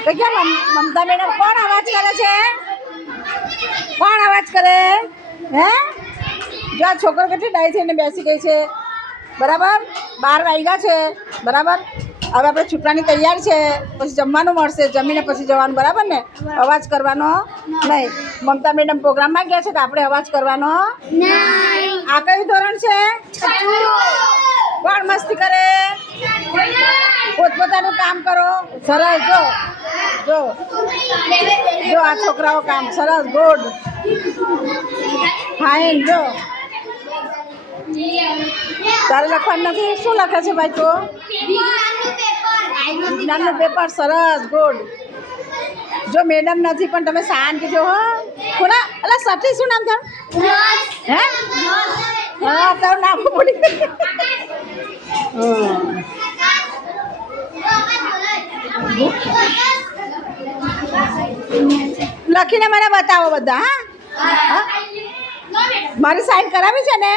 તો क्या ममता मैडम कौन आवाज करे છે કોણ અવાજ કરે હે જો આ છોકરો કેટલી ડાય થઈને બેસી ગઈ છે બરાબર 12 વાગ્યા છે બરાબર હવે આપણે છૂટવાની તૈયાર છે પછી જમવાનું મળશે જમીને પછી જવાનું બરાબર ને અવાજ કરવાનો નહીં મમતા મેડમ પ્રોગ્રામમાં ગયા છે તો આપણે અવાજ કરવાનો આ કયું ધોરણ છે કોણ મસ્તી કરે પોતપોતાનું કામ કરો સરસ જો જો જો આ છોકરાઓ કામ સરસ ગુડ ફાઇન જો તારે લખવાનું નથી શું લખે છે ભાઈ તો વિજ્ઞાનનું પેપર સરસ ગુડ જો મેડમ નથી પણ તમે શાંતિ જો હો કોના અલા સતી શું નામ તારું હે હા તારું નામ બોલી લખીને મને બતાવો બધા હા મારી સાઈન કરાવી છે ને